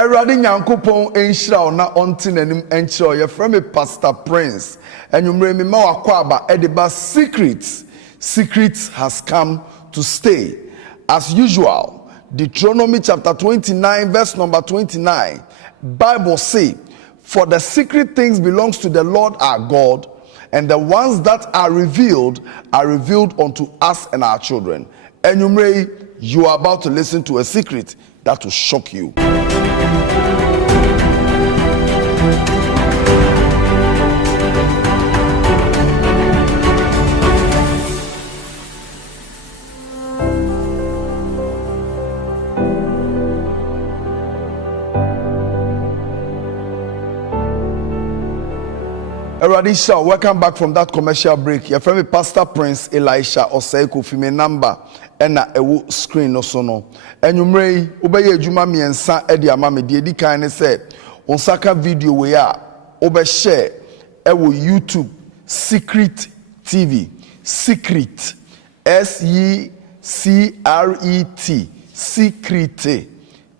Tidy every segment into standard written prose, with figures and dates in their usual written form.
Eradi Nyankopon enhyira na onti nanim enkyira ye frame me Pastor Prince enwumre me ma wakwaba ediba secrets has come to stay. As usual, Deuteronomy chapter 29 verse number 29, Bible say, for the secret things belongs to the Lord our God, and the ones that are revealed unto us and our children. Enumere, you are about to listen to a secret that will shock you. Eradisha, welcome back from that commercial break. Your friend Pastor Prince Elisha Osei Fime number and a screen no so no. And you may obey Juma mi and San Eddie Amame, the kind of say on Saka video we are over share YouTube Secret TV. Secret SECRET Secret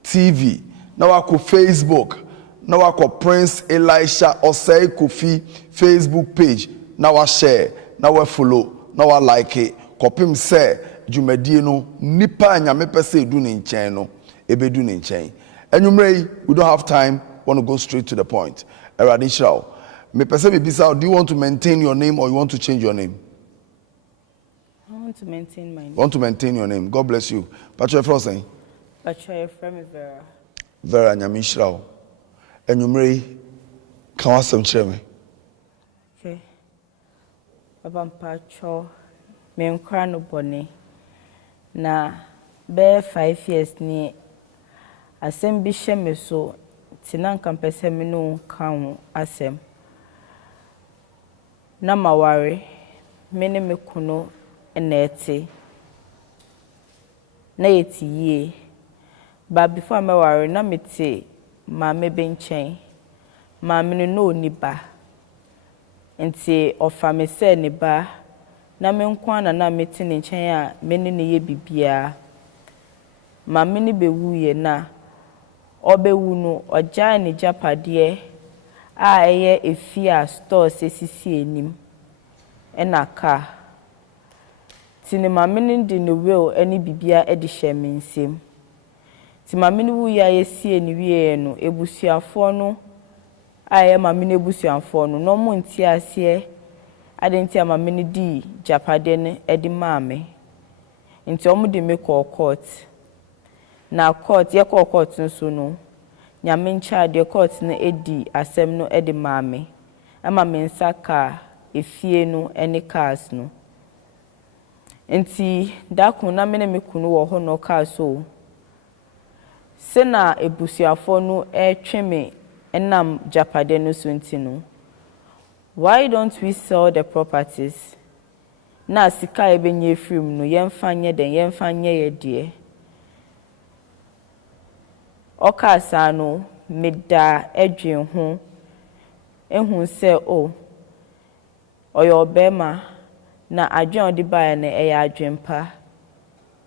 TV. Now I could Facebook. Now I call Prince Elisha Osei Kofi Facebook page. Now I share, now I follow, now I like it. Kopim say Jumedie no nipa nyame pese do ne nchen no ebe do ne nchen. Enumrei, we don't have time. Want to go straight to the point. Eradishao. Me pese bibisa, do you want to maintain your name or you want to change your name? I want to maintain my name. Want to maintain your name. God bless you. Pacho Efro saying? Pacho Efro Vera. Vera nyame shirao. Enumrei kan wasem kyerɛ me. Okay. Baba mpacho me nkra no bone na be 5 years ni asem bi hye me so tinanka mpese me no kan asem na maware me ne me kuno na ete na yetiye ba before me ware na mete Mame benchen, mame no ni ba. Nti ofa me se ni ba, na me nkwa na meti ne nchen a me ne ye bibia. Mame ni bewu ye na, obewu no oja ni japade a eye efia store sesisi enim. Ena ka. Tini mame ni di no will eni bibia edi hye me nsem. Ti mamini wu ya yesie ni wie no ebusuafo no aye mamini ebusuafo no no mu nti ase adenti mamini di japade ne edi maame nti omu di me court na court ye court nso no nyame ncha de court ne edi asem no edi maame ama me nsaka efie no ene cars no nti dakun na me ne me kunu wo ho no car so Sena ebusuafo no tweme enam japade no suntino. Why don't we sell the properties? Na sika ebenye film no yemfa nye den yemfa nye ye de. Okasa no meda edwen ho ehun se o oyo bema na adwen odi bae na eya adwenpa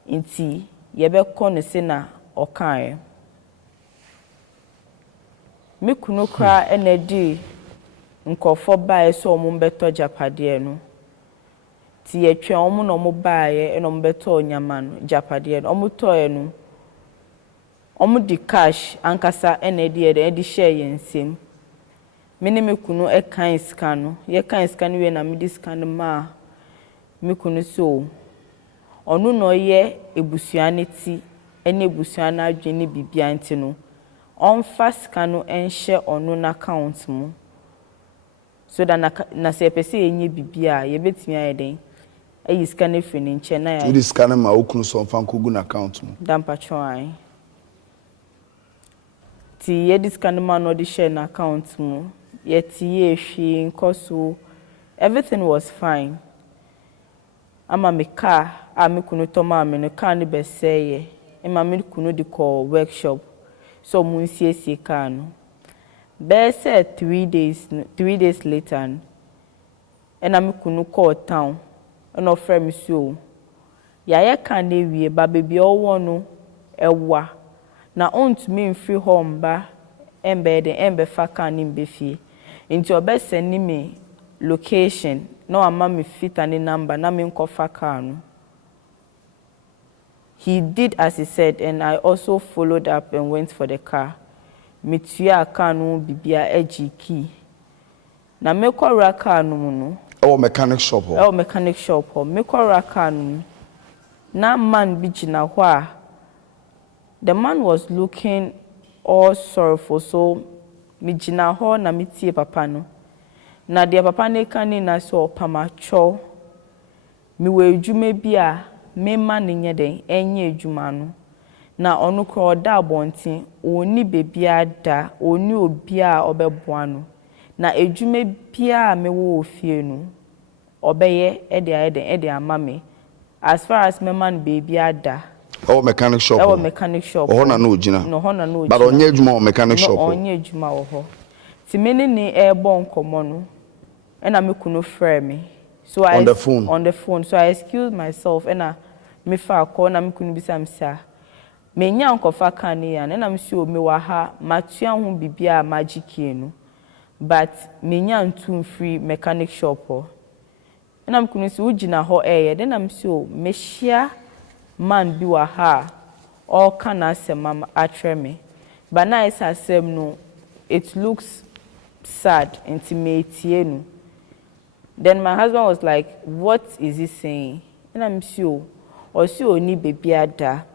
nti yebekọ no se na okan me kunu kra enedi nkofo bae so omo beto japade no ti yetwe omo no mo bae eno mo beto nyama no japade no omo toye no omo di cash ankasa enedi edi share yensem me ne me kunu ekan scan no ye kan scan we na me di scan ma me kunu so onu no ye ebusuane ti ene busuana adwene bibia nti no on fast kanu enhye onu na account mu so da na se pese enye bibia ye betimi ayeden ayi scan efi ni nche na ya you scan ma okunu so fan kogu na account mu dampa chwan ti ye scan ma no di share na account mu ye ti ye hwi nkoso everything was fine ama me car amikunu to ma me no car ni be seye Emma kunu di call workshop so munsie car no be say 3 days later and I'm kunu call town and offer me so ya kan na wie ba baby owo no ewa na ontumi mfiri hɔ mba embede embefa car ni mbefie nti obeseni me location na wama me fita ne number na me nkofa car no. He did as he said, and I also followed up and went for the car. Metua car no bibia eji key. Na me kora car no no. Oh, mechanic shop. Oh, mechanic shop. Me kora car no. Na man bi gina hɔ a the man was looking all sorrowful, so me gina hɔ na me tie papa no. Na de papa ne kan ni na so pamacho. Me we edwuma bi a me ma ne nye den enye edwuma no. Na onu kro oda abonten, oni bebia da, oni obi a obeboa no. Na edwuma bia me wo ofie no. Obeye ede ama me. As far as me man baby ada. Oh, mechanic shop. Oh, mechanic shop. Oh, na no jina. No, na no. But onye ejuma mechanic shop. No, onye ejuma ho. Ti me ne airborne komo no. And I me kunu frɛ me. So on the phone. On the phone. So I excused myself and I me fa call na me kunu bisa me sa. Me nya nkofa kan ne ya na me si o me wa ha matua ho bibia magic no. But me nya ntum free mechanic shop ho. And I'm going to ujina ho then I'm so meshia man bi wa ha all can asem atre me. But now it's asem no, it looks sad, intimate no. Then my husband was like, what is he saying? And I'm so or so ni baby ada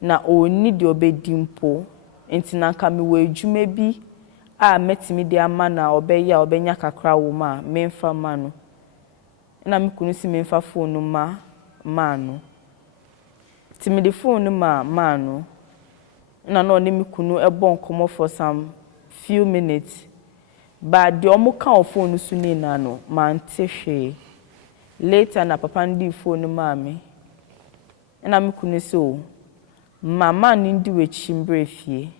na oni de obedimpo enti na ka me we dwuma bi a metimi de ama na obeya obenya kakra wo ma memfa ma no. Na me kunu si me fa phone no ma no. Ti me the phone no ma no. Na no ne me kunu ebon komo for some few minutes. But the omo ka phone no su ni na no man hwe. Later na papa ndi phone no ma me. Na me kunu so mama ndi we chimbre fie.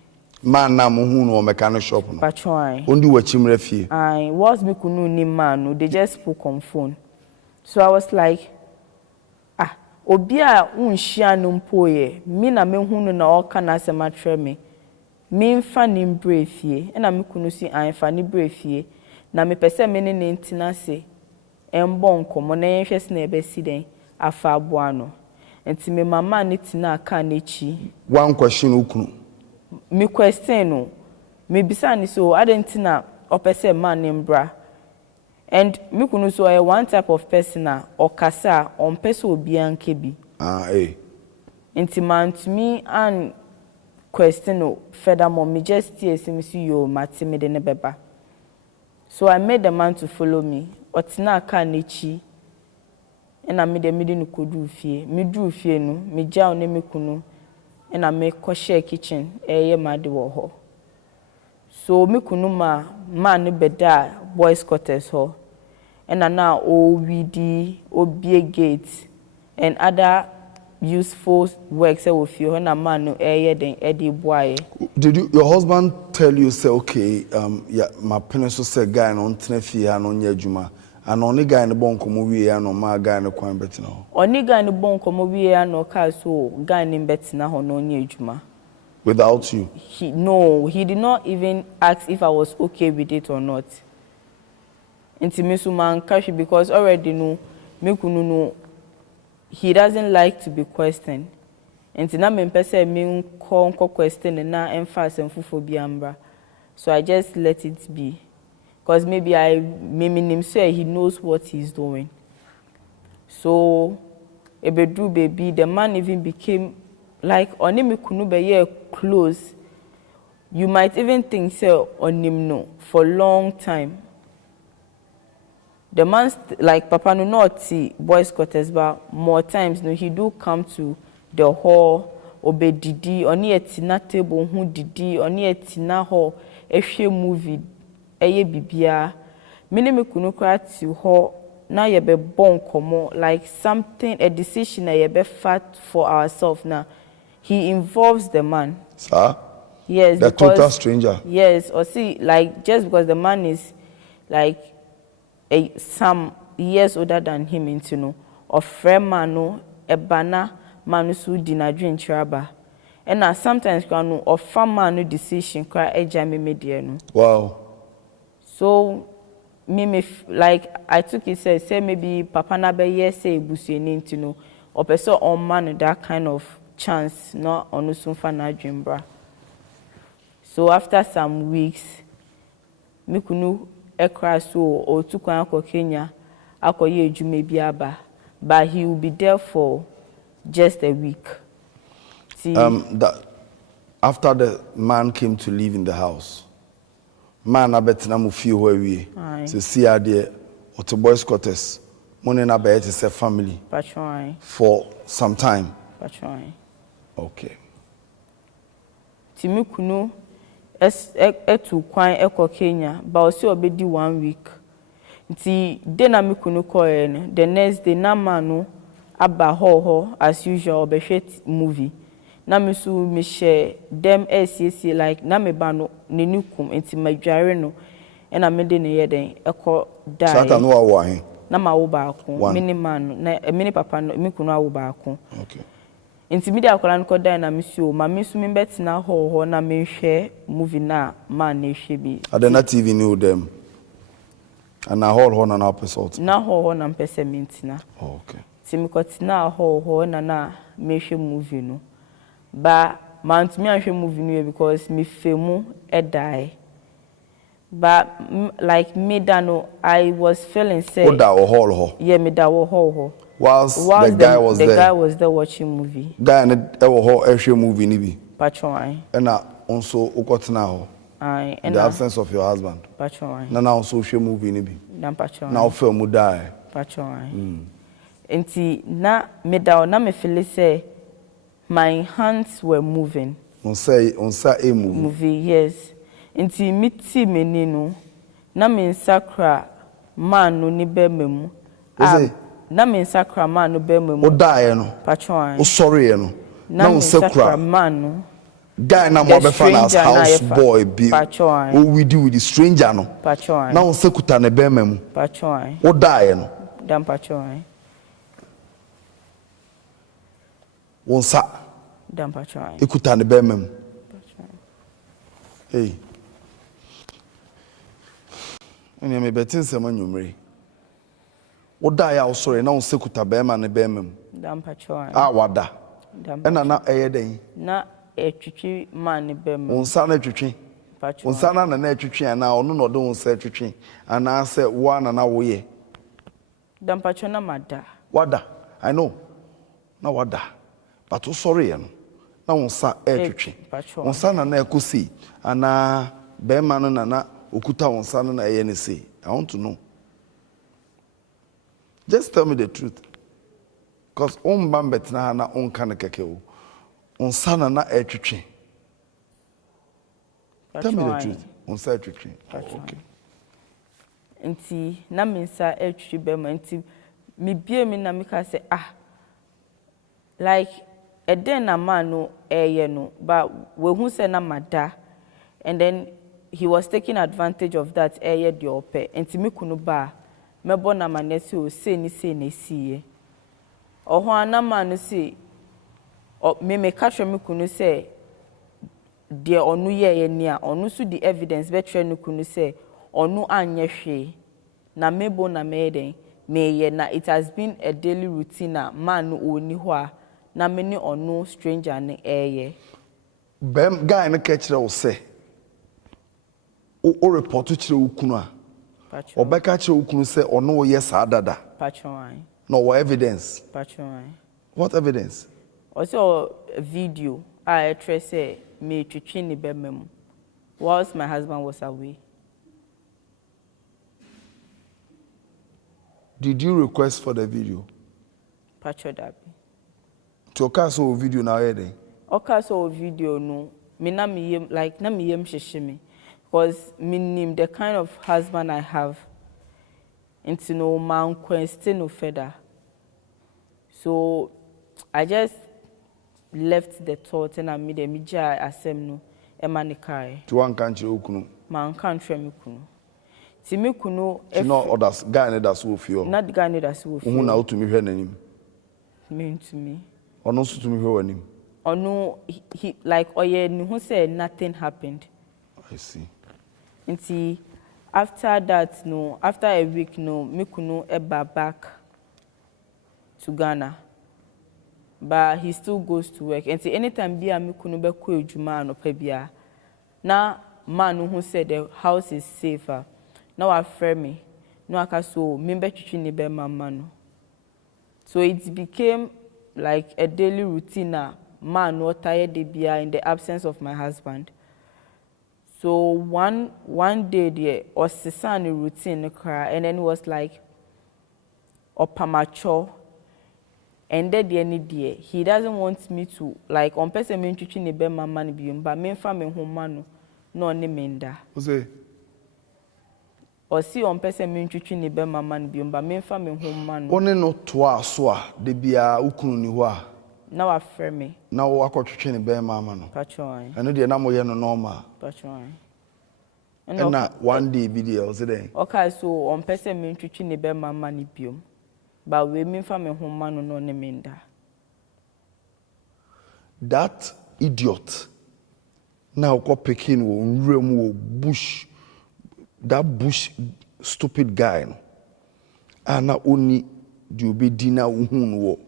Man na mo hu no mechanic shop no. Patron. Ondi we chimbre fie. I was me kunu ni man no, they just spoke on phone. So I was like, obia unshia no mpoye, mi na me hunu na oka na se matre me. Me mfa ni mbrefie, na me kunu si anfa ni brefie, na me pese me ne ntina se embo nkomo na yenhwe se na ebesi den afa aboa no. Enti me mama ne tina aka nechi. One question ukunu. Me question no. Me bisa ni so adentina opese man ne mbra. And me kunu so one type of person or kasa on person obi anke bi. Inti man to me and question no furthermore me just see see you mati me de ne beba. So I made the man to follow me. Otina ka nechi. And I made the middle kudu fie. Me do fie no me jaw ne me kunu. And I make share kitchen eye made wo ho. So me kunu man ne beda boys quarters ho. And now OVD, OBA gates, and other useful works that will feel when a man no air than Eddie boy. Did your husband tell you say okay, yeah, my parents say guy on tenefi and on yejuma, and only guy in the bon komo and on my guy in the coin betina. Only guy in the bon komo and no car so guy in betina on yejuma. Without you? He did not even ask if I was okay with it or not. Intimacy man cash because already no me kunu no he doesn't like to be questioned. Intina me pese me nko question na emphasize mfufo bi ambra. So I just let it be. Because maybe him say he knows what he's doing. So ebedu baby the man even became like oni me kunu be close. You might even think so on him no for long time. The man, like Papa no not see boys quarters, but more times no he do come to the hall, obe didi, oni etina table hu didi, oni etina hall, ehwe movie, eye bibia. Mini me kunu kra to hall, na yebe bon komo, like something, a decision na yebe fat for ourselves now. He involves the man. Sir? Yes. The total stranger. Yes, or see, like just because the man is like some years older than him into no or friend mano ebana manu su dinadrin traba And sometimes kwanu of farmer no decision cry eja me media no. Wow. So me like I took it say maybe papa na be yes say busueni nti no or person on man that kind of chance not on sunfa na dreambra. So after some weeks me kunu ekra so or to kwan ko Kenya akoye adwuma bi aba, but he will be there for just a week. See, that after the man came to live in the house, man abetina mu fie where we so see ade or to boys quarters money na be to say family patron for some time. Patron. Okay. Timi kunu etu kwan eko Kenya, but also obedi 1 week. Nti de na me kunu koye no, the next day na manu aba ho as usual obehwet movie. Na me so me share them SCC like na me ba no nenukum nti madware no e na me de ne yeden eko die. Satan no awo ahin. Na ma wo ba ako mini man na mini papa no me kunu awo ba ako. Okay. Nti me de akola no ko die na me so ma me so me betina ho na me hwe movie na man na hwe bi. Adena TV knew them. And I hold on an episode. Na ho na mpese mintina. Oh, okay. Ti me kotina ho na me hwe movie no. Ba man to me hwe movie no because me femu e die. But like me dano I was feeling say What that hall ho? Yeah, me da wo ho. Whilst the guy was there. The guy was there watching movie. Guy and the ho hwe movie ni bi. Patron. And also ukotena ho. In the absence of your husband. Patron. Na also hwe movie ni bi. Dan patron. Now film die. Patron. Enti na me da na me feel say my hands were moving. On say a movie. Movie, yes. Nti miti meni no na me nsakra man no ni be memu. Na me nsakra man no be memu. O die no. Patron. O sorry no. Na me nsakra man no. Guy na mo be fan as house boy bi. Patron. O we do with the stranger no. Patron. Na on sekuta ne be memu. Patron. O die no. Dan patron. Won sa. Dan patron. Ekuta ne be memu. Patron. Hey. Eni me betin se manyumre. O die ya o sorry na on sekuta be ma ne be memu. Dan patron. Wada. Ena na eye den. Na etwitwi man ne be memu. On sa na twitwi. Patron. On sa na na etwitwi ana ono no do on sa etwitwi ana se wa na wo ye. Dan patron na mada. Wada. I know. Na wada. But o sorry no. Na on sa etwitwi. On sa na ekosi ana be ma no na okuta on sa na eye ne say. I want to know. Just tell me the truth. Because on bambet na on kana keke o. On sa na etwitwi. Tell me the truth. On sa etwitwi. Okay. Nti na minsa etwitwi be ma nti me bie mi na me ka say like eden na man no eye no but we hu say na mada and then he was taking advantage of that eye de ope nti me kunu ba me bo na manesi o say na siye oho ana man no say me ka hwe me kunu say de onu ye ni a onu so the evidence be tre no kunu say onu anye hwe na mebo na meden me na it has been a daily routine na man oni ho a na me ni onu stranger ne eye bem guy na ka kire wo say o report kire wo kunu a obeka kire wo kunu say onu wo ye sa dada patron no evidence patron what evidence also a video I say me twitwi ni be mem whilst my husband was away. Did you request for the video? Patro dabi. To okaso video na yede. Okaso video no. Me na me yem like na me yem sheshime. Because me nim the kind of husband I have. Into no man question no further. So I just left the thought and I made a media asem no emanikai. To one country okunu. Man country me kunu. Ti me kunu if no others guy ne das wo fio. Not the guy ne das wo fio. Ohu na otumi hwe nanim. Me to me. Ono so tumi hwe wanim. no, he like who said nothing happened. I see. Until after that, no, after a week, no, me kuno eba back to Ghana. But he still goes to work. And anytime bia me kuno be ko ejuma no pebia. Na man who said the house is safer. Now I friend me. No aka so me be twitwi ni be mama no. So it became like a daily routine na man no tired dey bia in the absence of my husband. So one day there was the routine and then it was like opamacho. And then the he doesn't want me to like on person me twitwi ne be mama ne biom but me fa me homa no ne menda. Ose or see on person me twitwi ne be mama ne biom but me fa me homa no. One no toa so a de bia ukunu ni ho a. Now I frame me. Now wakotwetwe ne be mama no. Patron. Eno de na moye no normal. Patron. And na one day video say dey. Okay, so on person me twitwi ne be mama ne biom. But we mean for me home no ne menda. That idiot now go picking wo bush, that bush stupid guy no. Ana only the obe dinner uhun wo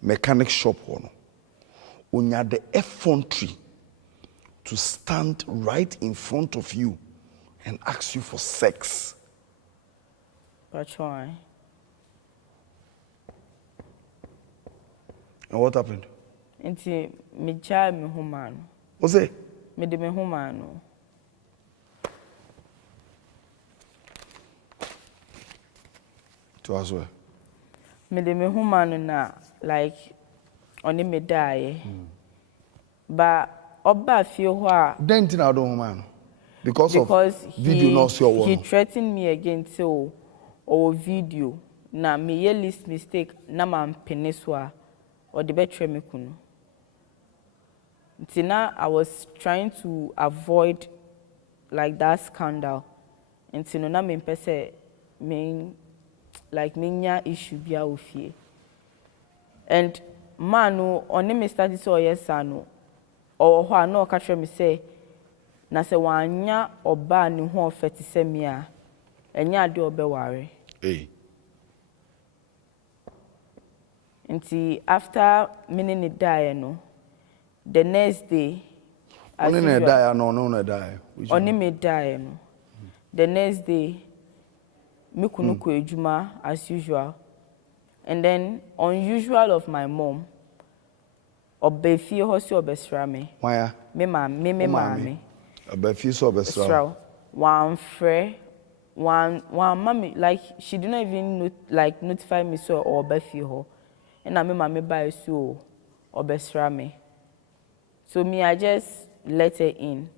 mechanic shop no. Onya the effrontery to stand right in front of you and ask you for sex. Patron. And what happened? Nti me child me homa no. What's it? Me de me homa no. To as well. Me de me homa no na like oni me die. But oba fie ho a Then I don't man. Because of video he, not so he threatened me again so or video na me ye list mistake na man peniswa or the betre me kuno. Until I was trying to avoid like that scandal. Until na me pese me like me issue bia ofie. And man no only me started so yes no or ho no catch me say na se wanya oba ni ho ofeti se me a enya ade obeware. Eh. Until after me die no the next day Only na die no die. Only me die no. The next day me kunu ko ejuma as usual. And then unusual of my mom obefie ho si obesra me. Why? Me mama. Obefie so obesra. One frɛ one mommy like she didn't even notify me so or obefie ho. And I me mama buy so obesra me. So me I just let her in.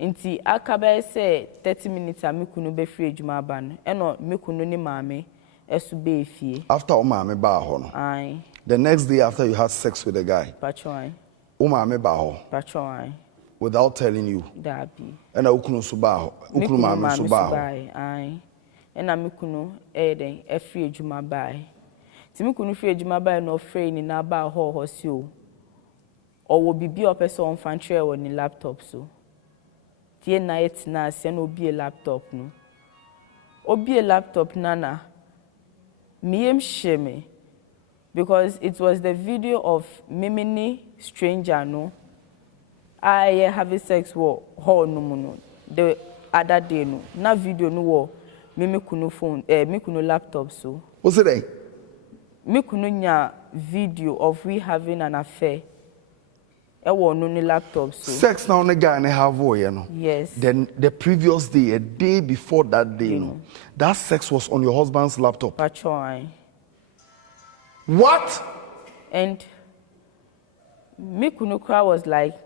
Inti akabe say 30 minutes a me kunu be free ejuma ba no. Eno me kunu ni mama esu be fie. After o mama ba ho no. Aye. The next day after you had sex with the guy. Patron. O mama ba ho. Patron. Without telling you. Dabi. Ena ukunu so ba ho. Ukunu mama so ba ho. Aye. Ena me kunu den e free ejuma ba. Ti me kunu free ejuma ba no free ni na ba ho si o. Or bibi o person on fantre on ni laptop so. Tie na it na se no obi a laptop no. Obi a laptop nana. Me shame because it was the video of Mimini stranger no. I having sex wo ho no the other day no. Na video no wo me kunu phone me kunu laptop so. What's it then? Me kunu nya video of we having an affair. No laptop so. Sex now on the guy and have you know. Yes. Then the previous day, a day before that day, no, that sex was on your husband's laptop. Patron. What? And Mikunukra was like,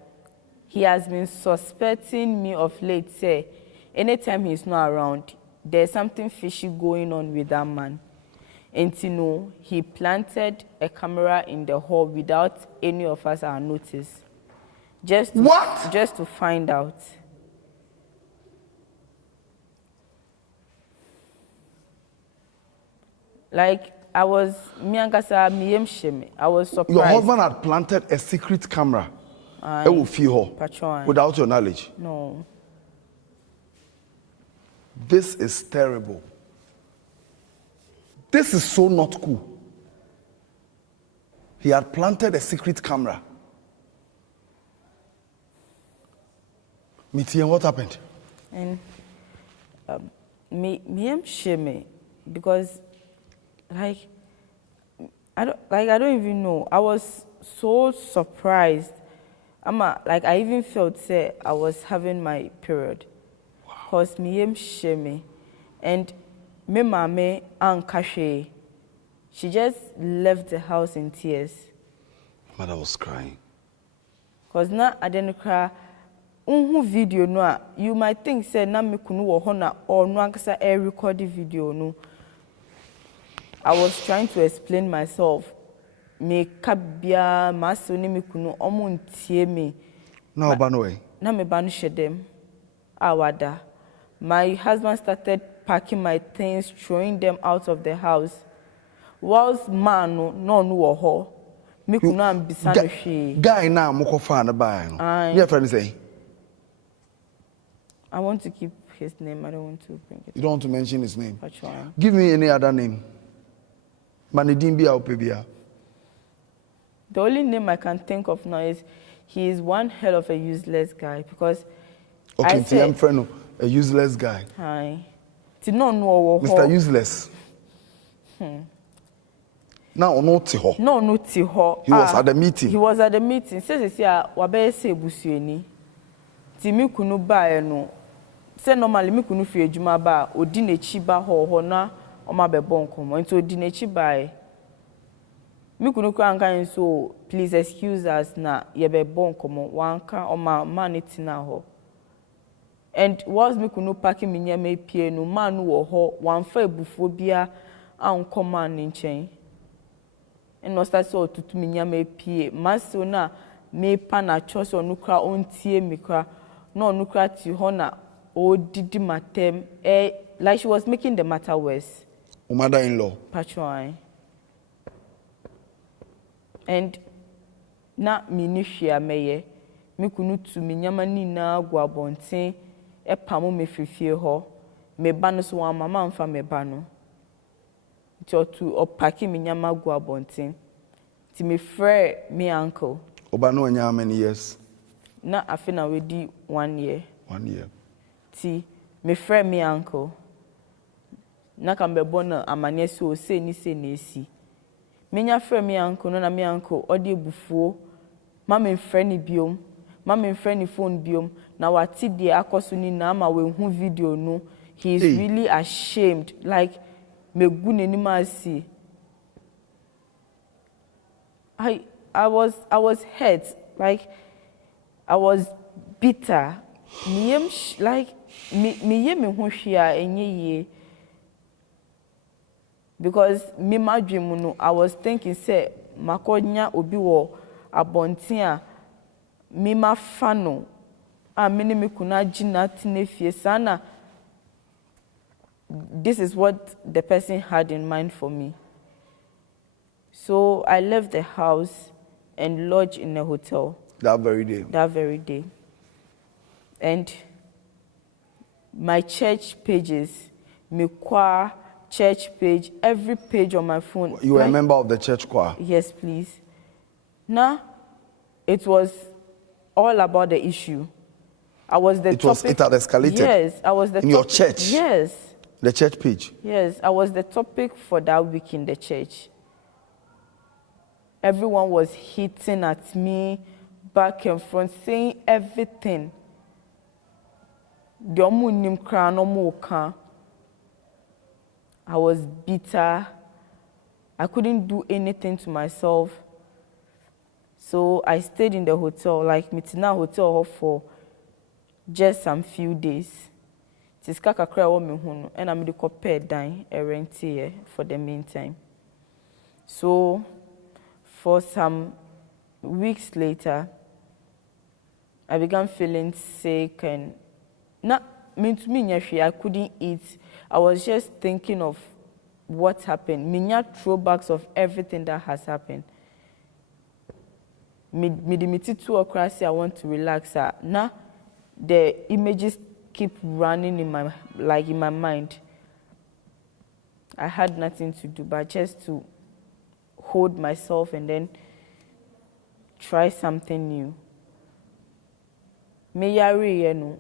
he has been suspecting me of late. Say, anytime he's not around, there's something fishy going on with that man. And you know, he planted a camera in the hall without any of us are noticed. Just to find out. Like I was surprised. Your husband had planted a secret camera. Aye. It will feel her Patron. without your knowledge. No. This is terrible. This is so not cool. He had planted a secret camera. Mitian, what happened? And me am shame because I don't even know. I was so surprised. I even felt say I was having my period. Cause me am shame, and me mame Kashe. She just left the house in tears. Mother was crying. Cause na I didn't cry. Video no, you might think say na me kunu wo hona or no ankasa air recorded video no. I was trying to explain myself. Me kabia maso ni me kunu omo ntie me. Na obanwe. Na me banu shedem. Awada. My husband started packing my things, throwing them out of the house. Whilst man no ho. Me kunu am bisano hwe. Guy na moko fa na ba no. Your friend say I want to keep his name. I don't want to bring it. You don't want to mention his name? Patron. Give me any other name. Manidimbi or Pebia. The only name I can think of now is he is one hell of a useless guy because okay, I said, friend, a useless guy. Hi. Mr. Useless. Now no tiho. No tiho. He was at the meeting. He was at the meeting. Says wabe se busueni. Ti mi kunu ba no. Say normally mi kunu fi adwuma ba odi n'echi ba ho na o ma bebo nkomo. Nti odi n'echi ba e. Mi kunu kwa nkan so please excuse us na ye bebo nkomo wanka o ma man tina ho. And was me kunu packing me near me pie no man wo ho wan fa ebufuo bia anko man nchen. And no start so tutu me near me pie maso na me pa na chose onukra ontie me kra no onukra ti ho na o didi matem like she was making the matter worse. O mother-in-law. Patron. And na me ni hwea meye me kunu tu me nyama ni na agwa bonten e pamo me fifie ho me ba no so wan mama mfa me ba no ti otu opaki me nyama agwa bonten ti me frɛ me uncle Oba no anya how many years? Na afi na we di 1 year. 1 year. Ti me frɛ me uncle na ka mbɛbɔ na amane so se ni se na esi me nya frɛ me uncle no na me uncle ɔde ebufuo ma me frɛ ni biom ma me frɛ ni phone biom na wati de akoso ni na ma we hu video no. He is really ashamed, like me gu n'anim asi. I was hurt, like I was bitter. Me ye me hu hwea enye ye. Because me madwem no I was thinking say makonya obi wo abonten a me ma fa no a me ne me kuna gina tinefie sana. This is what the person had in mind for me. So I left the house and lodged in a hotel. That very day. That very day. And my church pages, my choir church page, every page on my phone. You were a member of the church choir? Yes, please. Now, it was all about the issue. I was the topic. It had escalated? Yes, I was the in your church? Yes. The church page? Yes, I was the topic for that week in the church. Everyone was hitting at me, back and front, saying everything. I was bitter. I couldn't do anything to myself. So I stayed in the hotel, like Mitina Hotel, for just some few days. Tiska kakra wo me hu no, and I'm the compare dan rent here for the meantime. So for some weeks later, I began feeling sick and not mean to me I couldn't eat. I was just thinking of what happened. Minya throwbacks of everything that has happened. Me to a crisis, I want to relax. Now, the images keep running in my mind. I had nothing to do but just to hold myself and then try something new. Me yari ye no,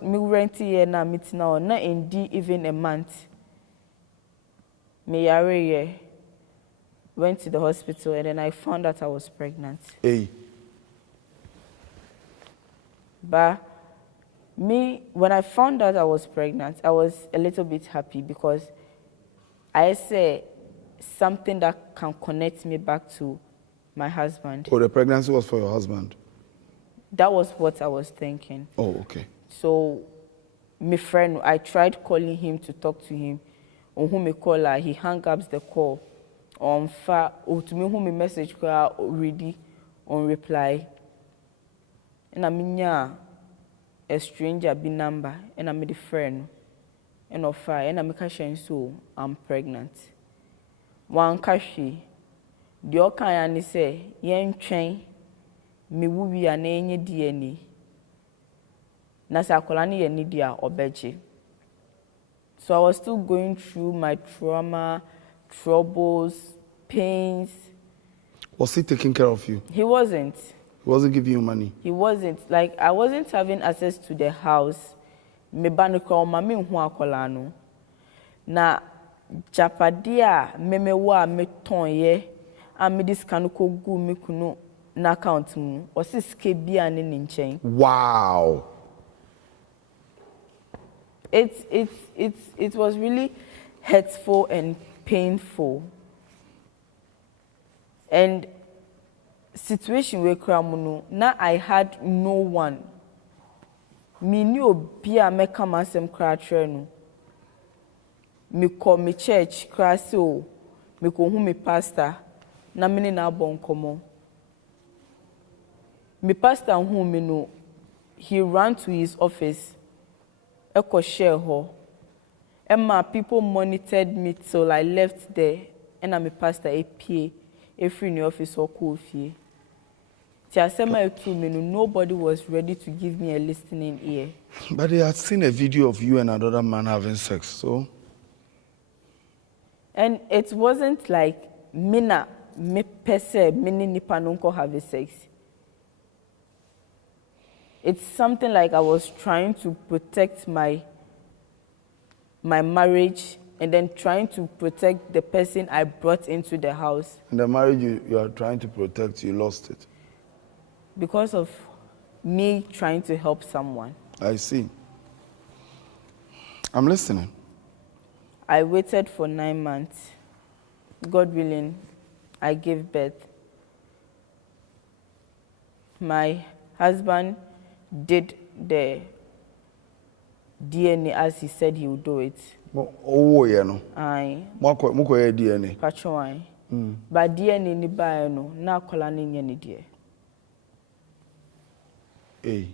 me rent ye na meet now, not indeed even a month. Me yari ye, went to the hospital and then I found out I was pregnant. Hey. But me, when I found out I was pregnant, I was a little bit happy because I say something that can connect me back to my husband. Oh, the pregnancy was for your husband? That was what I was thinking. Oh, okay. So, my friend, I tried calling him to talk to him. On whom I call her, he hung up the call. On to me whom a message already on reply. And I mean, a stranger be number, and I'm the friend. And of fire, and I'm a so I'm pregnant. One kashi, the okayani say, yen train, me wubi an any DNA. Nasa kolani yenidia or beji. So I was still going through my trauma, troubles, pains. Was he taking care of you? He wasn't. He wasn't giving you money? He wasn't. Like, I wasn't having access to the house. Me banukra mami hu akola no. Na japadia memewa me tonye a me discount ko gu me kunu na account mu. Osi sike bia ne nchen. Wow. It was really hurtful and painful. And situation we kramuno, now I had no one. Me knew be a me come asem kra no. Me call me church kra so me ko hu me pastor na me na bon komo. Me pastor hu me no, he ran to his office. Eko share ho. Emma people monitored me till I left there and I'm a pastor APA free in the office or coffee. Nobody was ready to give me a listening ear. But they had seen a video of you and another man having sex, so? And it wasn't like me pese, mini nipa nunko having sex. It's something like I was trying to protect my marriage and then trying to protect the person I brought into the house. And the marriage you are trying to protect, you lost it? Because of me trying to help someone. I see. I'm listening. I waited for 9 months. God willing, I gave birth. My husband did the DNA as he said he would do it. Oh, yeah, no. Aye. Moko DNA. Pacho. But DNA ni ba no na kola ni nye ni die. Hey.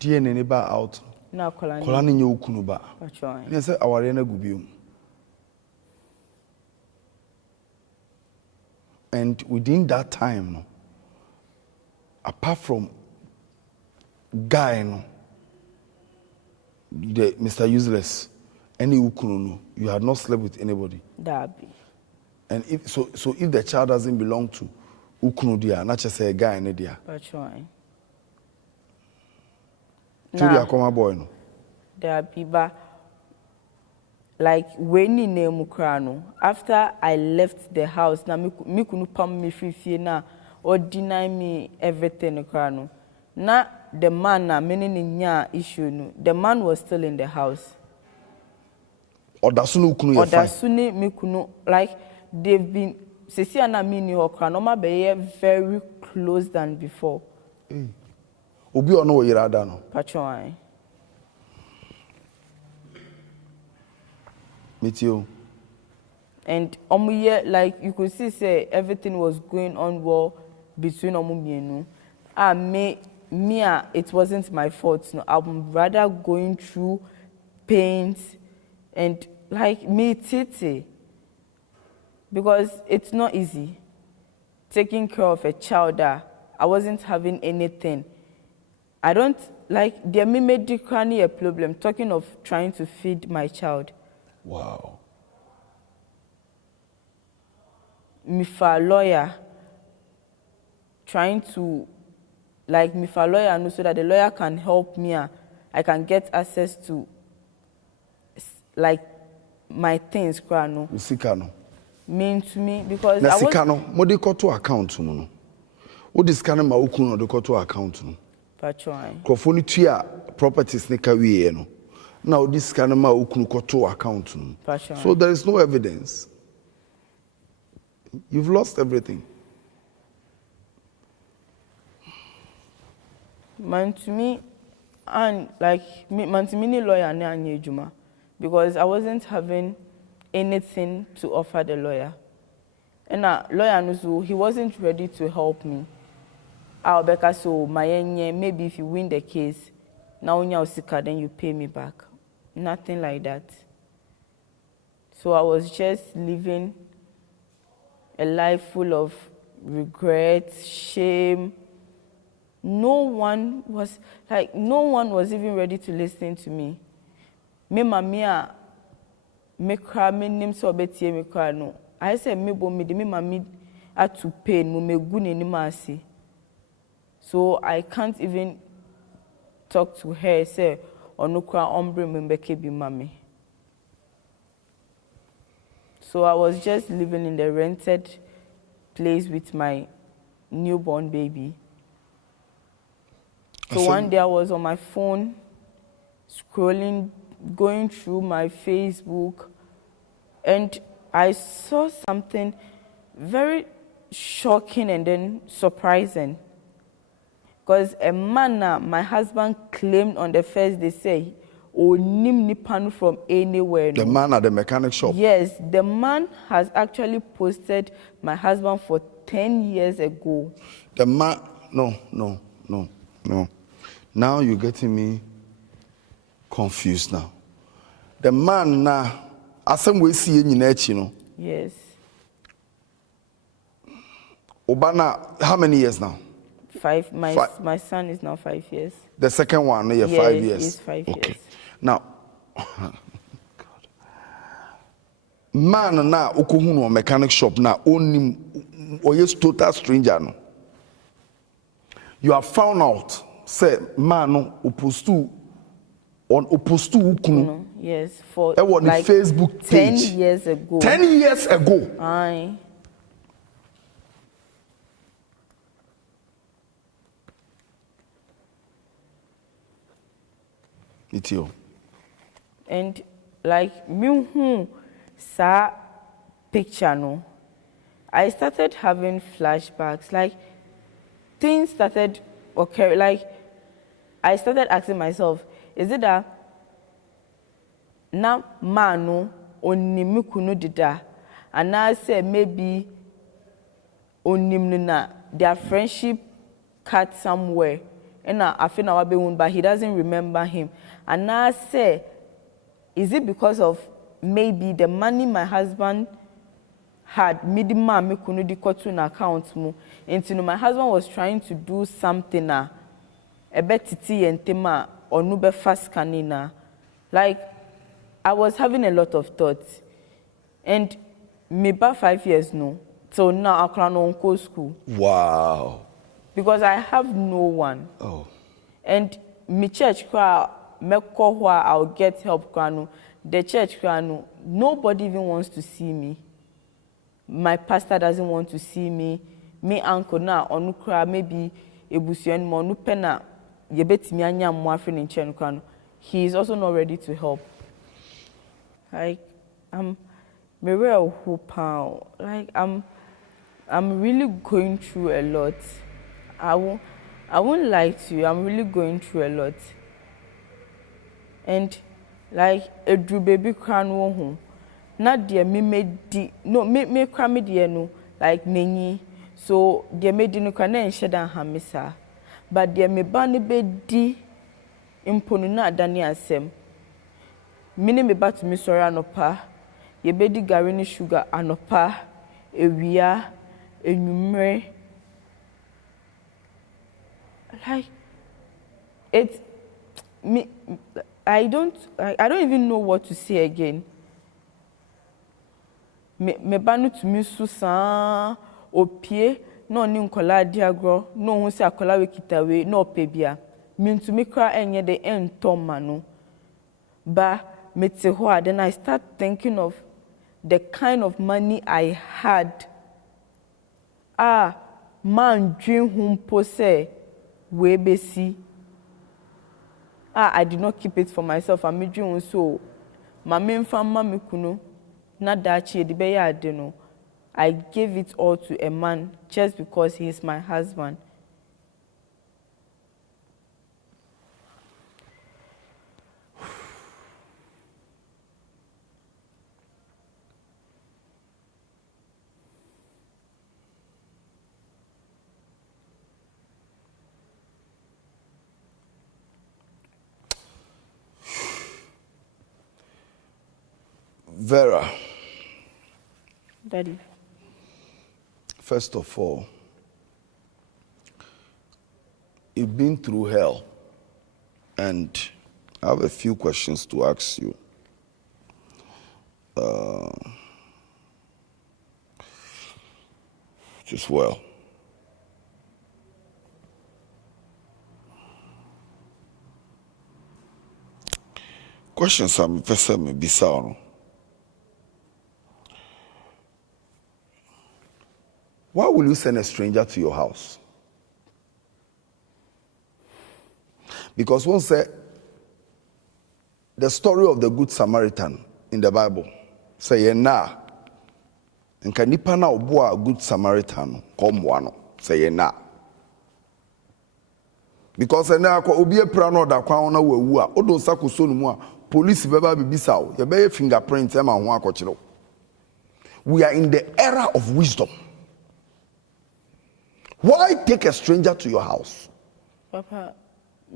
DNA ni ba out. Na kola ni nye ukunu ba. Pacho. Ni say aware na gubium. And within that time, no, apart from guy, no, the Mr. Useless, any ukunu, no, you had not slept with anybody. That be. And if so if the child doesn't belong to ukunu dia, not just a guy in dia. Pacho. To the Akoma boy, no. That be, but like when in Mukrano, after I left the house, na me kunu pam me free na or deny me everything Mukrano. Na the man na meaning nya issue no. The man was still in the house. Or dasunu kunu or dasuni me kunu like they've been sesi ana me ni Mukrano ma be very close than before. Obi ono yira da no. Pacho. You. And like you could see say everything was going on well between omumienu. It wasn't my fault. No, I'm rather going through pains and like me titi, because it's not easy taking care of a child that I wasn't having anything. I don't like the medical a problem talking of trying to feed my child. Wow. Me for a lawyer trying to like me for a lawyer no, so that the lawyer can help me. I can get access to like my things, no. Sika no. Mean to me because na I was. Sika no, mo de koto account mu no. Wo de sika no ma okun no de koto account no. Patron. Krofo ni tua properties ne ka wie no. Na wo de sika no ma okun koto account no. Patron. So there is no evidence. You've lost everything. Man to me, and like man to me, ni lawyer ne anye juma, because I wasn't having anything to offer the lawyer, and lawyer knows he wasn't ready to help me. I'll be so maybe if you win the case, now when you're sick, then you pay me back. Nothing like that. So I was just living a life full of regret, shame. No one was even ready to listen to me. Me mamia me cry me nim so betie me cry no. I said me bo me de me mami at to pain mo me gu ni masi. So I can't even talk to her say onu cry ombre me mbeke bi mami. So I was just living in the rented place with my newborn baby. So one day I was on my phone, scrolling, going through my Facebook, and I saw something very shocking and then surprising. Because a man, my husband claimed on the first day, say, "Oh, nim nipan from anywhere." The man at the mechanic shop. Yes, the man has actually posted my husband for 10 years ago. The man, no. Now you're getting me confused now. The man now, asem we see in no. Yes. Obana, how many years now? 5. My son is now 5 years. The second one, yeah, 5 years. He's 5 years. Now, God. Man na okohunu no mechanic shop na onim oyes total stranger no. You have found out say man no opposed to ukunu. Yes, for like Facebook page 10 years ago. 10 years ago. Aye. It's you. And like me sa picture no, I started having flashbacks. Like things started occurring. Like I started asking myself, is it that na mano onimi kunu dida, and I said maybe onimna their friendship cut somewhere, and I feel now but he doesn't remember him, and I say, is it because of maybe the money my husband had midima me kunu di kotu na account mu, and my husband was trying to do something a betiti entema onu be fast kanina. Like I was having a lot of thoughts, and me about 5 years no, so now I can't go school. Wow. Because I have no one. Oh. And me church crowd, me call where I'll get help crowd. The church crowd, nobody even wants to see me. My pastor doesn't want to see me. Me uncle na onu crowd maybe ebusuan mo nu pena yebeti mi anya mo afre in chen crowd. He is also not ready to help. Like I'm real hope. Like I'm really going through a lot. I won't lie to you. I'm really going through a lot. And like a drew baby crown home. Not dear me made no me cram dear no like many. So dear made no can and shed and hamisa. But dear me banny bed imponuna dania sem. Mini me ba to me sorry anopa. Ye bedi gari ni sugar anopa. Ewia. Enumere. Like it me I don't even know what to say again. Me ba no to me susan opie no ni nkola diagro no hu se akola we kitawe no opebia. Me to me cry enye de entoma no. Ba mete ho then I start thinking of the kind of money I had. Man dream home pose we besi. I did not keep it for myself. I'm dream so my main family kuno na dachi de be ade no. I gave it all to a man just because he is my husband. Vera. Daddy. First of all, you've been through hell, and I have a few questions to ask you. Just well. Questions I'm first me bisa. Why will you send a stranger to your house? Because one said, the story of the Good Samaritan in the Bible, say, na, and can nipa na obo a Good Samaritan come one, say, na. Because na ko obi e pra no da kwan na wawu a odo sakoso no mu a police beba bibisa wo ye be fingerprint e ma ho akokire. We are in the era of wisdom. Why take a stranger to your house? Papa,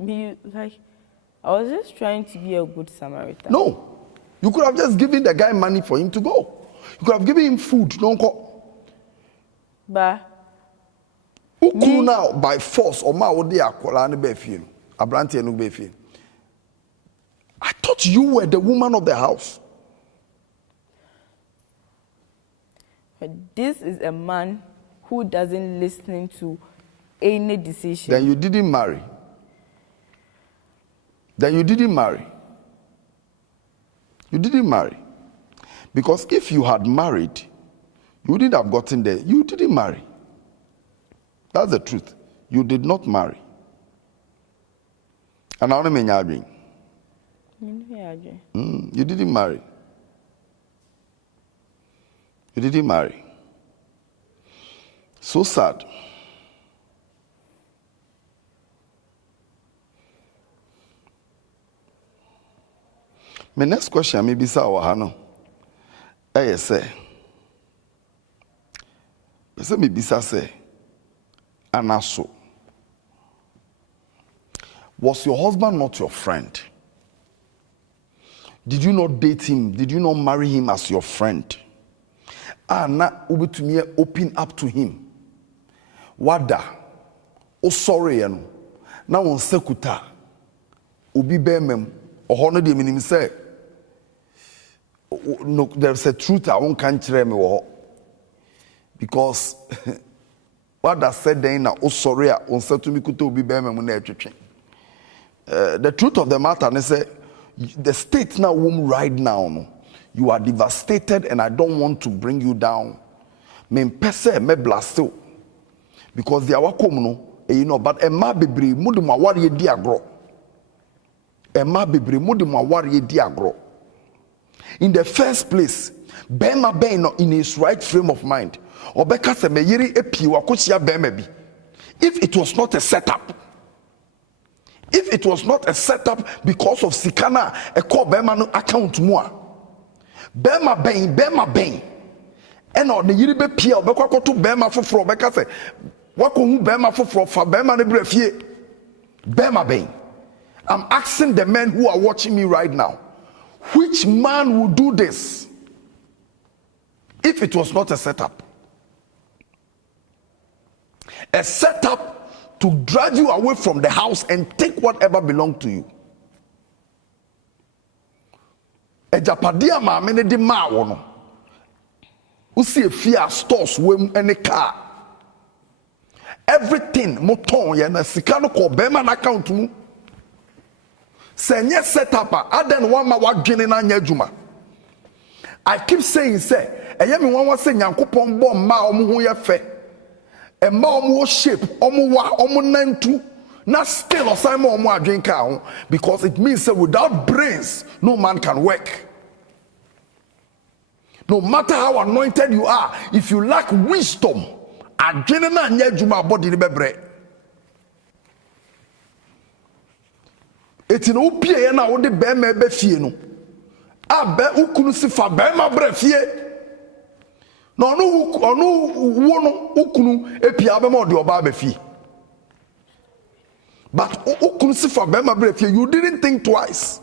I was just trying to be a good Samaritan. No. You could have just given the guy money for him to go. You could have given him food. Don't go. But who now by force or ma odi akola ne be fie no. Abrante no be fie. I thought you were the woman of the house. But this is a man who doesn't listen to any decision. Then you didn't marry. You didn't marry. Because if you had married, you wouldn't have gotten there. You didn't marry. That's the truth. You did not marry. And I don't mean you didn't marry. You didn't marry. So sad. My next question may be Sawahano. I say, maybe say, Anaso. Was your husband not your friend? Did you not date him? Did you not marry him as your friend? Na ubitumi open up to him. Wada, o sorry no. Na won sekuta. Obi bemem. Ohono de minim say. No, there's a truth I won't can't tell me. Because Wada said then na o sorry on setumi kuta obi bemem na etwetwe. The truth of the matter is say the state now right now no. You are devastated and I don't want to bring you down. Me pese me blasto. Because they are no, but Emma Bibri, Muduma warrior diagro. Emma Bibri, Muduma warrior diagro. In the first place, Bema Ben in his right frame of mind. Obeka se me yiri epi wakusia Bemebi. If it was not a setup, because of Sikana, a call Bema no account more. Bema Ben. And on the yiribe pia obekwa koto Bema foforo obeka se wako hu Bema foforo fa Bema ne brefie Bema Ben. I'm asking the men who are watching me right now, Which man would do this if it was not a setup? A setup to drag you away from the house and take whatever belonged to you. Ejapadia ma mene di ma wono. Usi e fear stores wem any car. Everything moton ye na sika no ko be man account mu. Senye setup aden one ma wadwene na nya adwuma. I keep saying say eye me wan say Nyankopon bo ma omo ho ye fe. E ma omo shape, omo wa, omo nantu. Not still assignment or more drink out, because it means that without brains, no man can work. No matter how anointed you are, if you lack wisdom, a general nyejuma body bebre. It's in opie na wo de be me be fie no. Abe ukunu sifa be ma bre fie. No onu wo no ukunu epia be ma de oba be fie. But you didn't think twice.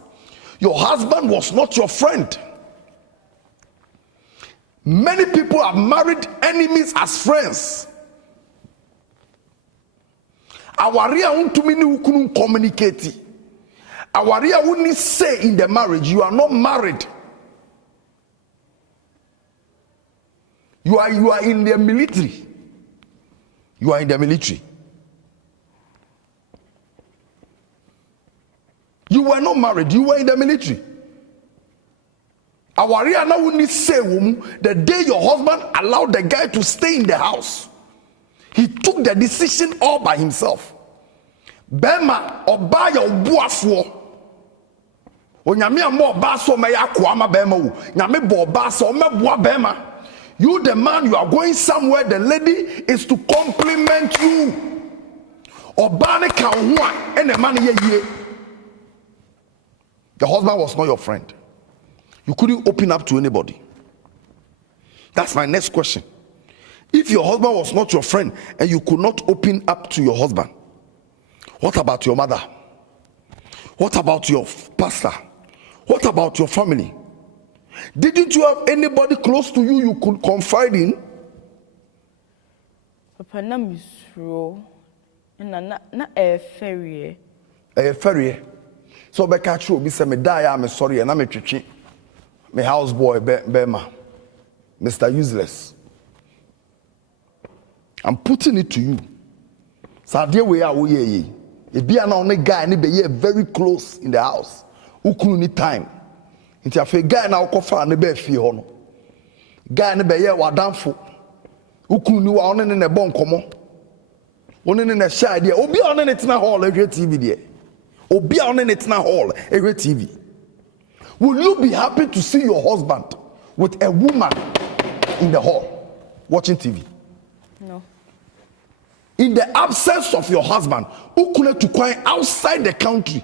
Your husband was not your friend. Many people have married enemies as friends. Awaria untumini ukunu communicate. Awaria wouldn't say in the marriage, you are not married. You are in the military. You are in the military. You were not married, you were in the military. Awaria na wouldn't say the day your husband allowed the guy to stay in the house, he took the decision all by himself. Bema obaya obuafo. Onyame amo oba so me yakoama bema wo. Nyame bo oba so me boa bema. You the man, you are going somewhere, the lady is to compliment you. Oba ne ka ho a ene man ye. The husband was not your friend. You couldn't open up to anybody. That's my next question. If your husband was not your friend and you could not open up to your husband, what about your mother? What about your pastor? What about your family? Didn't you have anybody close to you could confide in? Papa na misro na ferry. Ferry. So be catch you, be say me die, I'm sorry, and I'm a twitchy. Me houseboy Bema. Mr. Useless. I'm putting it to you. So dear we are we. It be an only guy and be very close in the house. Who couldn't need time. It's a guy now coffee and be fee hono. Guy and be wa danfo. Who couldn't know on in a bon common. Only in a shy dear. Obi on it na hall a great TV there. Obi on it na hall a great TV. Will you be happy to see your husband with a woman in the hall watching TV? No. In the absence of your husband, who could to quiet outside the country,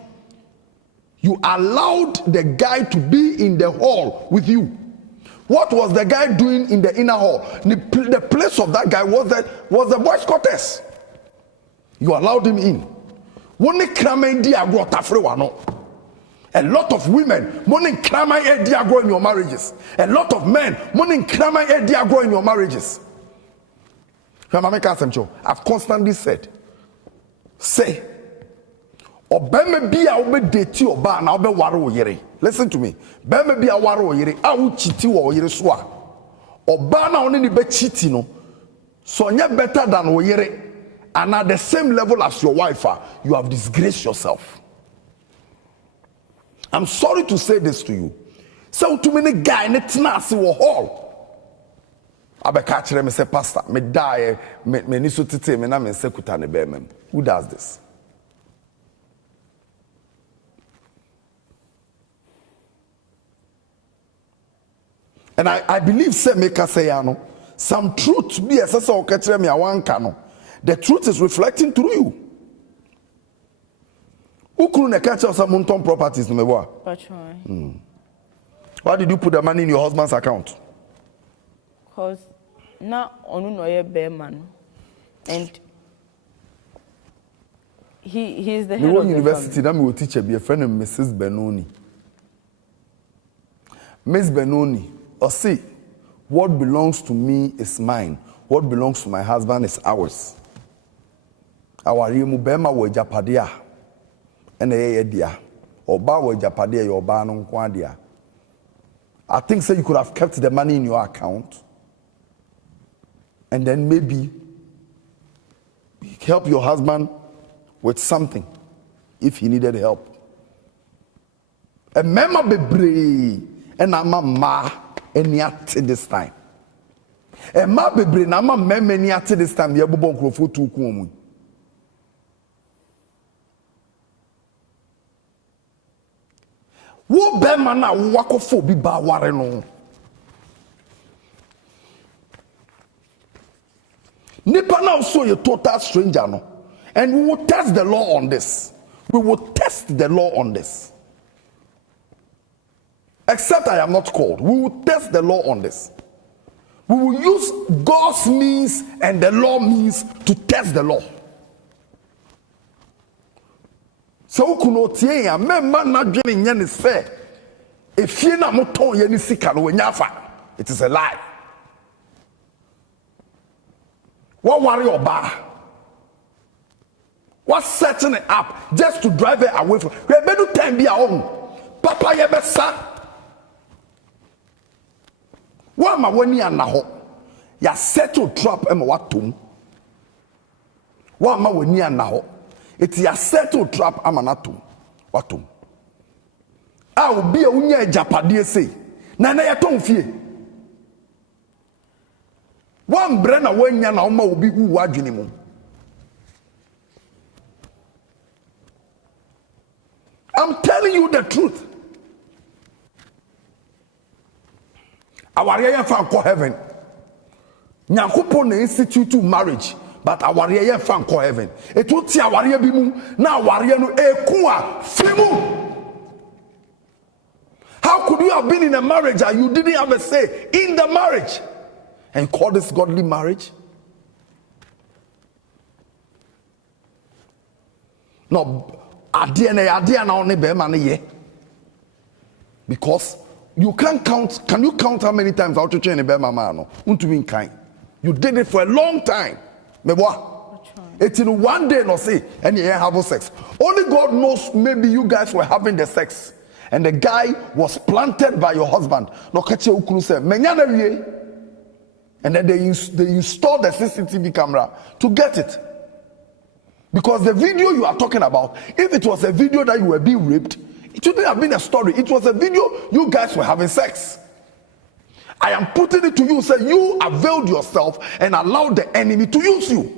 you allowed the guy to be in the hall with you. What was the guy doing in the inner hall? The place of that guy was the boys' quarters. You allowed him in. A lot of women, money krama in your marriages. A lot of men, money krama in your marriages. I've constantly said, say, listen to me. So you're better than oyere, and at the same level as your wife, you have disgraced yourself. I'm sorry to say this to you. So too many guys in the hall. I catch them and say, Pastor, me die, me nisu tite, me na me sekuta ne be. Who does this? And I believe say make us say some truth be as so catch me a one cano. The truth is reflecting through you. Who couldn't catch us some Munton properties no me boy? Why did you put the money in your husband's account? Because now onu no ye bear man, and he is the head of the university. family. That me will teach be a friend of Mrs. Benoni. Miss Benoni, or see, what belongs to me is mine. What belongs to my husband is ours. Our Mubema were Japadia, and a dear, or Bawa Japadia, your Banon Quadia. I think so you could have kept the money in your account, and then maybe help your husband with something if he needed help. A mema bebre and ama ma eniate this time. A ma bebre na ama mema eniate this time. Ya bubon krofo tu kuomu. Wo be mana wakofo bi ba ware no. Nipa na so a total stranger no. And we will test the law on this. We will test the law on this. Except I am not called. We will test the law on this. We will use God's means and the law means to test the law. So kuno tie ya memma na dwene nya ne se efie na moton ye ni sika no nyafa. It is a lie. What worry oba? What setting it up just to drive it away from? We bedu time be our own. Papa ye besa. Wa ma wani anaho. Ya settle trap em watum. Wa ma wani anaho. It ya settle trap amanatum. Watum. A obi a unya ejapade say. Na na yeton fie. One brand na wanya na oma obi hu wadwene mu. I'm telling you the truth. Our area fan call heaven. Nyankopon na institute marriage, but our area fan call heaven. It will see our area bi mu na our area no ekua fimu. How could you have been in a marriage and you didn't have a say in the marriage and call this godly marriage? No, because you can't count. Can you count how many times I'll in a man? You did it for a long time. It's in one day no say and you have sex. Only God knows maybe you guys were having the sex and the guy was planted by your husband. No catch you and then they installed the CCTV camera to get it. Because the video you are talking about, if it was a video that you were being raped, it shouldn't have been a story. It was a video you guys were having sex. I am putting it to you, say you availed yourself and allowed the enemy to use you.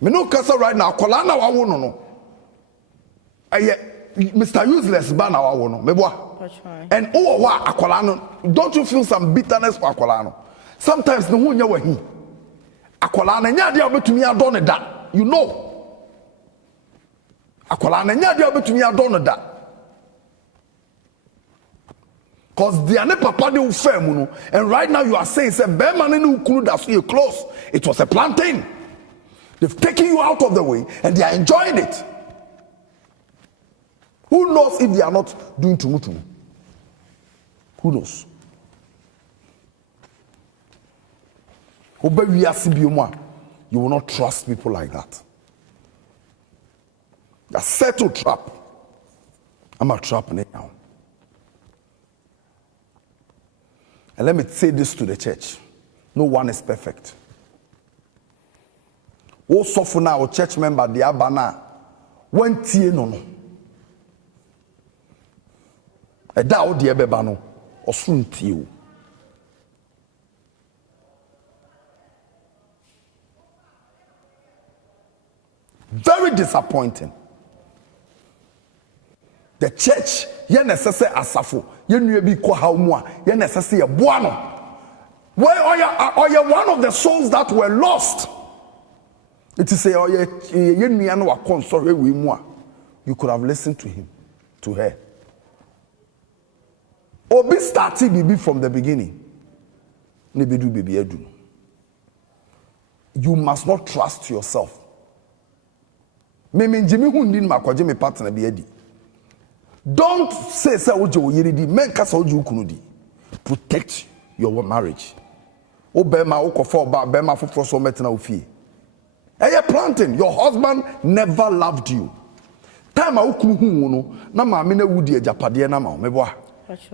Me no kasa right now, kolana wa wono no. Mr. Useless ban our wono. Me boa. And oh wa akolano, don't you feel some bitterness for akolano? Sometimes the one you were he. Akola na nya dia obetumi adon da, you know. Akola na nya dia obetumi adon da. Cause the ane papa de ufemu no, and right now you are saying say be man ni ukunu da so you close. It was a plantain. They've taken you out of the way and they are enjoying it. Who knows if they are not doing tumutumu? Who knows? You will not trust people like that. You're set to trap. I'm a trap now. And let me say this to the church. No one is perfect. Oh, so now, church member, the Abana, when tie no. A doubt the Ebebano, or soon tie. Very disappointing. The church, ye necessary asafo, ye nuebi kwa haumwa, ye necessary buano. Where are you one of the souls that were lost? It is say, oh ye nuano wa konsore we mwa. You could have listened to him, to her. Obi started bibi from the beginning. Nebedu bibi edu. You must not trust yourself. Me Jimmy Hundin makwaje me partner be edi. Don't say ojo yiridi men kasa ojo ukunudi. Protect your marriage. O bema o kofo ba bema foforo so metina ofie. Eye planting, your husband never loved you. Time a ukunu hu no na maame na wudi ajapade na ma mebo a.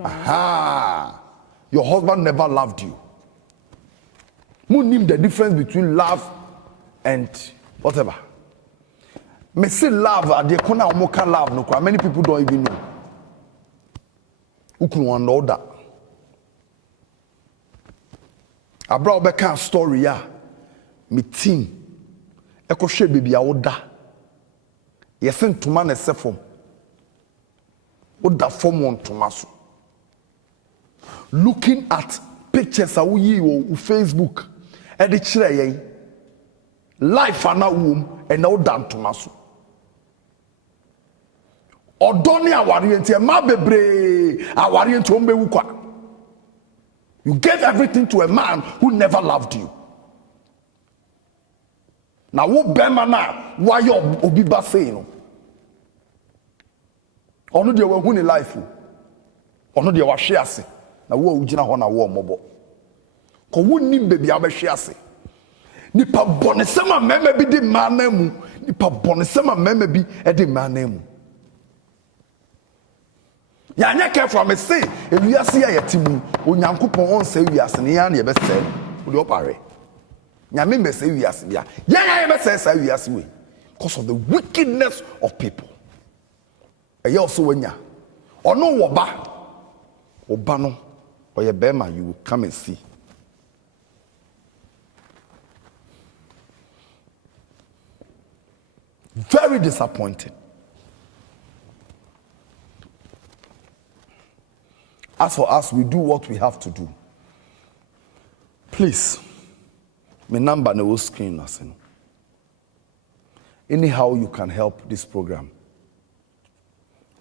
Aha. Your husband never loved you. Who knew the difference between love and whatever? Me say love, I dey kona omoka love no kwa. Many people don't even know. Ukunu know that. Abra obeka story ya. Me team. Eko hwe baby a woda. Yesen tuma na sefom. Woda form on tomaso. Looking at pictures a we on Facebook. E de kire yen. Life ana wom e na woda tomaso. Odoni awari enti ma bebre awari enti ombe wukwa. You gave everything to a man who never loved you. Now wo bema na why you obi ba say no. Ono de we hu ni life o. Ono de wa hwe ase. Na wo ugina ho na wo mobo. Ko wonnim baby abehwe ase. Nipa bonesema mema bi di mana mu. Nipa bonesema mema bi e di mana mu. Ya nya careful me say ewiase ya yetimu onyankopon on say wiase ne ya na ye be say wo de opare. Nyame me say wiase bia. Ya be say wiase we because of the wickedness of people. E ya also wanya. Ono wo ba. Oba no oye bema you will come and see. Very disappointed. As for us, we do what we have to do. Please, my number no screen nothing. Anyhow you can help this program.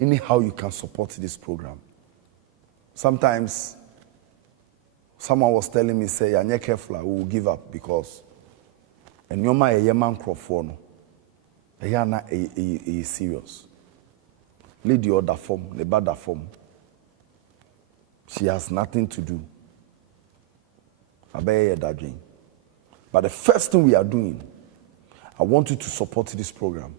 Anyhow you can support this program. Sometimes someone was telling me, say, "Anya careful, we will give up because and your man a man crofone. Ayana a serious. Lead the other form, the bad form. She has nothing to do. But the first thing we are doing, I want you to support this program.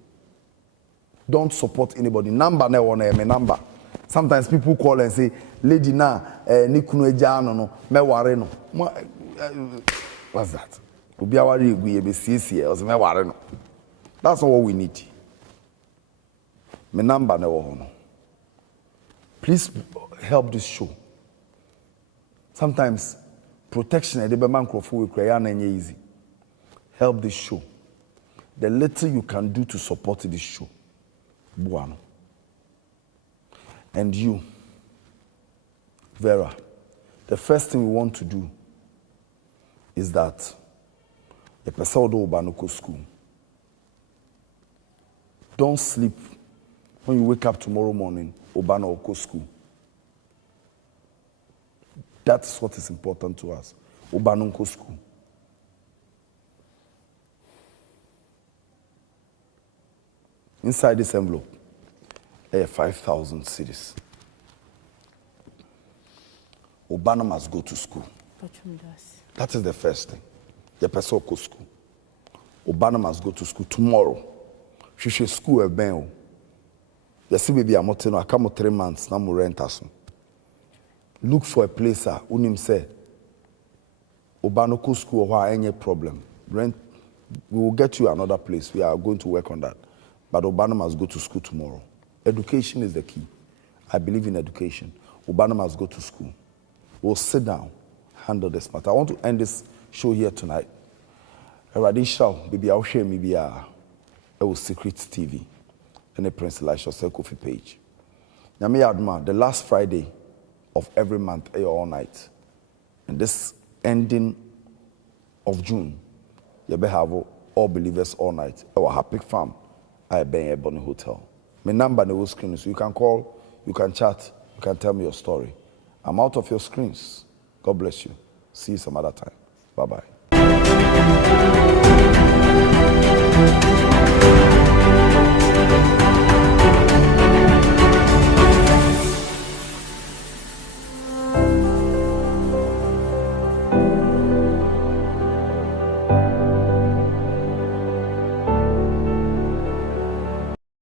Don't support anybody. Number na one my number. Sometimes people call and say, "Lady na ni kunu eja no me ware no." What's that? Obi aware egu ye be siesie o se me ware no. That's not what we need. My number na one. Please help this show. Sometimes protection at the microphone will create easy. Help this show. The little you can do to support this show. Buano. And you, Vera, the first thing we want to do is that the person who Obanoko school. Don't sleep when you wake up tomorrow morning, Obanoko school. That's what is important to us. Obanoko school. Inside this envelope, 5,000 cedis. Obana must go to school. That is the first thing. The person go to school. Obana must go to school tomorrow. She should school a ben. You see, baby, I'm I come 3 months. Now I'm rent us. Look for a place. Unim say. Obanoko school or any problem. Rent. We will get you another place. We are going to work on that. But Obana must go to school tomorrow. Education is the key. I believe in education. Obana must go to school. We'll sit down, handle this matter. I want to end this show here tonight. Already show, baby, I'll share maybe a Secret TV and a Prince Elisha Kofi page. Nyame Adma, the last Friday of every month, all night. And this ending of June, you have all believers all night. Our Happy Farm, I be a Bonnie Hotel. My number on the screen, so you can call, you can chat, you can tell me your story. I'm out of your screens. God bless you. See you some other time. Bye-bye.